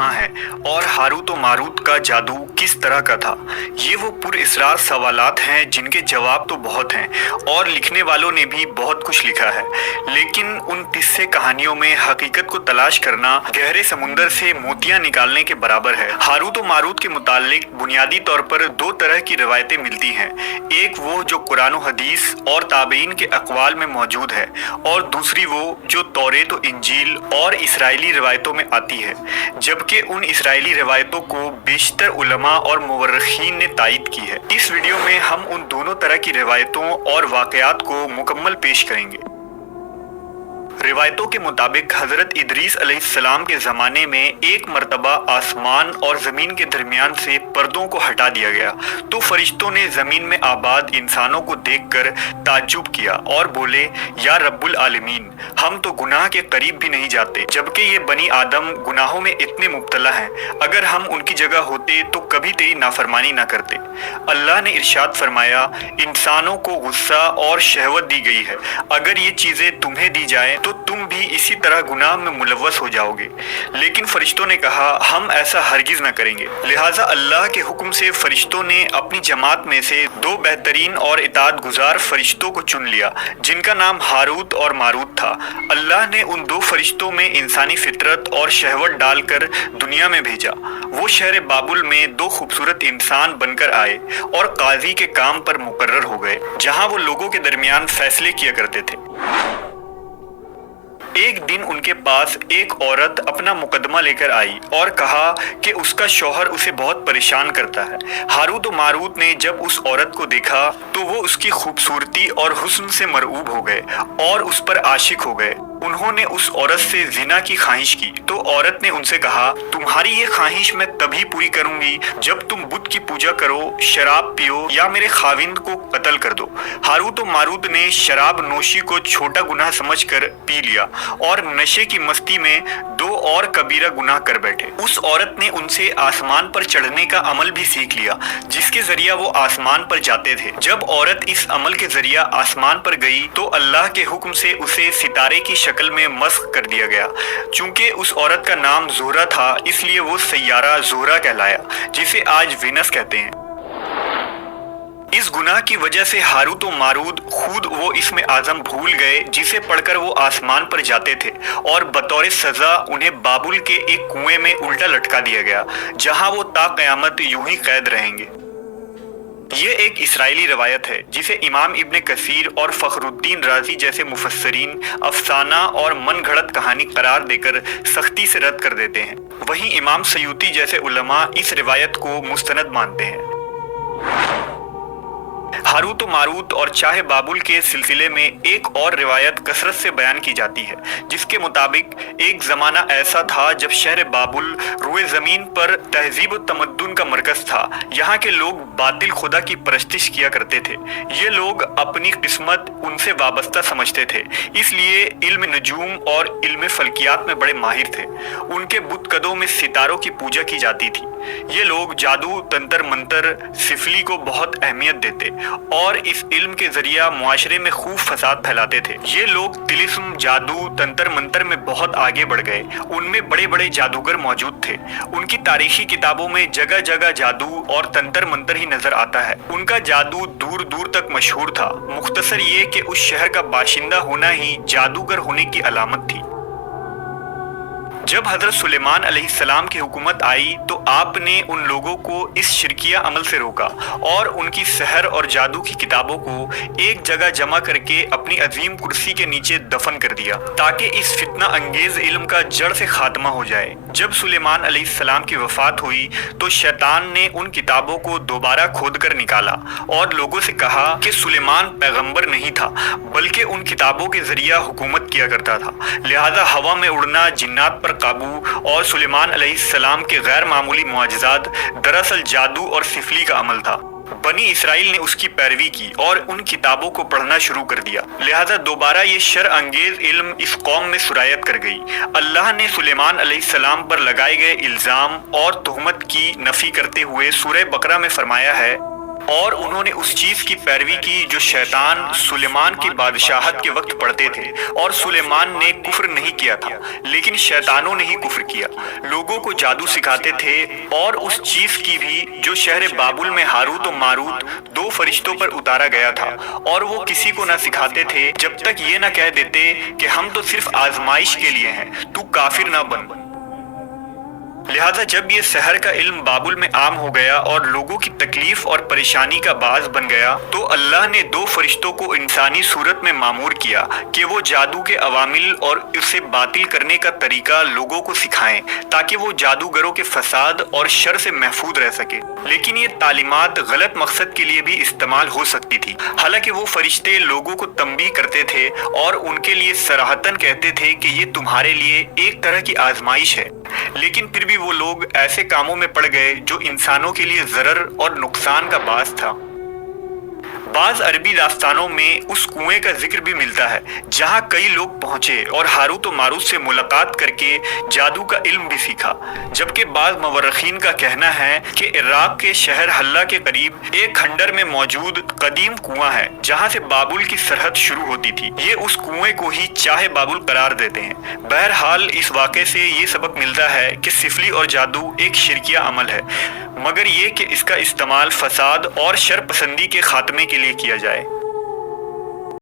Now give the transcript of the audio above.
कहाँ है और हारूत और मारूत का जादू किस तरह का था। ये वो पुरअसरार सवालात हैं जिनके जवाब तो बहुत हैं और लिखने वालों ने भी बहुत कुछ लिखा है, लेकिन उन किस्से कहानियों में हकीकत को तलाश करना गहरे समुंदर से मोतियां निकालने के बराबर है। हारूत और मारूत के मुतालिक बुनियादी तौर पर दो तरह की रिवायतें मिलती हैं, एक वो जो कुरान और हदीस और ताबईन के अक़वाल में मौजूद है और दूसरी वो जो तौरेत और इंजील और इसराइली रिवायतों में आती है, जबकि उन इसराइली रिवायतों को बेशतर उलमा और मुवर्रिखीन ने तायद की है। इस वीडियो में हम उन दोनों तरह की रिवायतों और वाक़यात को मुकम्मल पेश करेंगे। रिवायतों के मुताबिक हज़रत इदरीस अलैहिस्सलाम के ज़माने में एक मर्तबा आसमान और ज़मीन के दरमियान से पर्दों को हटा दिया गया तो फरिश्तों ने ज़मीन में आबाद इंसानों को देखकर ताज्जुब किया और बोले, या रब्बुल आलमीन, हम तो गुनाह के करीब भी नहीं जाते, जबकि ये बनी आदम गुनाहों में इतने मुब्तला हैं। अगर हम उनकी जगह होते तो कभी तेरी नाफरमानी ना करते। अल्लाह ने इरशाद फरमाया, इंसानों को गुस्सा और शहवत दी गई है, अगर ये चीज़ें तुम्हें दी जाएं तो तुम भी इसी तरह गुनाह में मुलव्वस हो जाओगे। लेकिन फरिश्तों ने कहा, हम ऐसा हरगिज न करेंगे। लिहाजा अल्लाह के हुक्म से फरिश्तों ने अपनी जमात में से दो बेहतरीन और इताअत गुजार फरिश्तों को चुन लिया, जिनका नाम हारूत और मारूत था। अल्लाह ने उन दो फरिश्तों में इंसानी फितरत और शहवत डालकर दुनिया में भेजा। वो शहर बाबुल में दो खूबसूरत इंसान बनकर आए और काजी के काम पर मुकर्रर हो गए, जहाँ वो लोगों के दरमियान फैसले किया करते थे। एक दिन उनके पास एक औरत अपना मुकदमा लेकर आई और कहा कि उसका शौहर उसे बहुत परेशान करता है। हारूत और मारूत ने जब उस औरत को देखा तो वो उसकी खूबसूरती और हुस्न से मरऊब हो गए और उस पर आशिक हो गए। उन्होंने उस औरत से जिना की ख्वाहिश की तो औरत ने उनसे कहा, तुम्हारी ये ख्वाहिश मैं तभी पूरी करूंगी जब तुम बुत की पूजा करो, शराब पियो या मेरे खाविंद को कत्ल कर दो। हारूत और मारूत ने शराब नोशी को छोटा गुनाह समझकर पी लिया और नशे की मस्ती में दो और कबीरा गुनाह कर बैठे। उस औरत ने उनसे आसमान पर चढ़ने का अमल भी सीख लिया, जिसके जरिया वो आसमान पर जाते थे। जब औरत इस अमल के जरिया आसमान पर गई तो अल्लाह के हुक्म से उसे सितारे की शक्ल में मस्ख कर दिया गया। चूंकि उस औरत का नाम ज़ोहरा था, इसलिए वो सैयारा ज़ोहरा कहलाया, जिसे आज वीनस कहते हैं। इस गुनाह की वजह से हारूत और मारूत खुद वो इसमें आज़म भूल गए जिसे पढ़कर वो आसमान पर जाते थे और बतौर सज़ा उन्हें बाबुल के एक कुएं में उल्टा लटका दिया गया, जहां वो ता क़यामत यूं ही कैद रहेंगे। ये एक इसराइली रवायत है जिसे इमाम इब्न कसीर और फ़खरुद्दीन राज़ी जैसे मुफस्सरीन अफसाना और मन घड़त कहानी करार देकर सख्ती से रद्द कर देते हैं। वहीं इमाम सयूती जैसे उलमा इस रिवायत को मुस्तनद मानते हैं। हारूत और मारूत और चाहे बाबुल के सिलसिले में एक और रिवायत कसरत से बयान की जाती है, जिसके मुताबिक एक ज़माना ऐसा था जब शहर बाबुल रुए ज़मीन पर तहजीब और तमद्दुन का मरकज़ था। यहाँ के लोग बातिल खुदा की परस्तिश किया करते थे। ये लोग अपनी किस्मत उनसे वाबस्ता समझते थे, इसलिए इल्म नजूम और इल्म फल्कियात में बड़े माहिर थे। उनके बुतकदों में सितारों की पूजा की जाती थी। ये लोग जादू, तंत्र मंत्र, सिफली को बहुत अहमियत देते और इस इल्म के जरिया मुआशरे में खूब फसाद फैलाते थे। ये लोग तिलिस्म, जादू, तंत्र मंत्र में बहुत आगे बढ़ गए। उनमें बड़े बड़े जादूगर मौजूद थे। उनकी तारीखी किताबों में जगह जगह जादू और तंत्र मंत्र ही नजर आता है। उनका जादू दूर दूर तक मशहूर था। मुख्तसर ये कि उस शहर का बाशिंदा होना ही जादूगर होने की अलामत थी। जब हजरत सुलेमान अलैहिस्सलाम की हुकूमत आई तो आपने उन लोगों को इस शिरकिया अमल से रोका और उनकी सहर और जादू की किताबों को एक जगह जमा करके अपनी अजीम कुर्सी के नीचे दफन कर दिया, ताकि इस फितना अंगेज इल्म का जड़ से खात्मा हो जाए। जब सुलेमान अलैहिस्सलाम की वफात हुई तो शैतान ने उन किताबों को दोबारा खोद कर निकाला और लोगों से कहा कि सुलेमान पैगंबर नहीं था, बल्कि उन किताबों के जरिया हुकूमत किया करता था। लिहाजा हवा में उड़ना, जिन्नात पर काबू और सुलेमान अलैहिस्सलाम के गैर मामूली मुआजिज़ात दरअसल जादू और सिफली का अमल था। बनी इसराइल ने उसकी पैरवी की और उन किताबों को पढ़ना शुरू कर दिया। लिहाजा दोबारा ये शर अंगेज इल्म इस कौम में सुरायत कर गई। अल्लाह ने सुलेमान अलैहिस्सलाम पर लगाए गए इल्ज़ाम और तुहमत की नफी करते हुए सूरह बकरा में फरमाया है, اور انہوں نے اس چیز کی پیروی کی جو شیطان سلیمان کی بادشاہت کے وقت پڑھتے تھے، اور سلیمان نے کفر نہیں کیا تھا لیکن شیطانوں نے ہی کفر کیا۔ لوگوں کو جادو سکھاتے تھے، اور اس چیز کی بھی جو شہر بابل میں ہاروت و ماروت دو فرشتوں پر اتارا گیا تھا، اور وہ کسی کو نہ سکھاتے تھے جب تک یہ نہ کہہ دیتے کہ ہم تو صرف آزمائش کے لیے ہیں، تو کافر نہ بن۔ لہٰذا جب یہ سحر کا علم بابل میں عام ہو گیا اور لوگوں کی تکلیف اور پریشانی کا باعث بن گیا، تو اللہ نے دو فرشتوں کو انسانی صورت میں مامور کیا کہ وہ جادو کے عوامل اور اسے باطل کرنے کا طریقہ لوگوں کو سکھائیں تاکہ وہ جادوگروں کے فساد اور شر سے محفوظ رہ سکے۔ لیکن یہ تعلیمات غلط مقصد کے لیے بھی استعمال ہو سکتی تھی۔ حالانکہ وہ فرشتے لوگوں کو تنبیہ کرتے تھے اور ان کے لیے صراحتاً کہتے تھے کہ یہ تمہارے لیے ایک طرح کی آزمائش ہے، لیکن پھر بھی وہ لوگ ایسے کاموں میں پڑ گئے جو انسانوں کے لیے ضرر اور نقصان کا باعث تھا۔ بعض عربی داستانوں میں اس کنویں کا ذکر بھی ملتا ہے جہاں کئی لوگ پہنچے اور ہاروت و ماروت سے ملاقات کر کے جادو کا علم بھی سیکھا، جبکہ بعض مورخین کا کہنا ہے کہ عراق کے شہر حلہ کے قریب ایک کھنڈر میں موجود قدیم کنواں ہے جہاں سے بابل کی سرحد شروع ہوتی تھی۔ یہ اس کنویں کو ہی چاہے بابل قرار دیتے ہیں۔ بہرحال اس واقعے سے یہ سبق ملتا ہے کہ سفلی اور جادو ایک شرکیہ عمل ہے، مگر یہ کہ اس کا استعمال فساد اور شر پسندی کے خاتمے کے لیے کیا جائے۔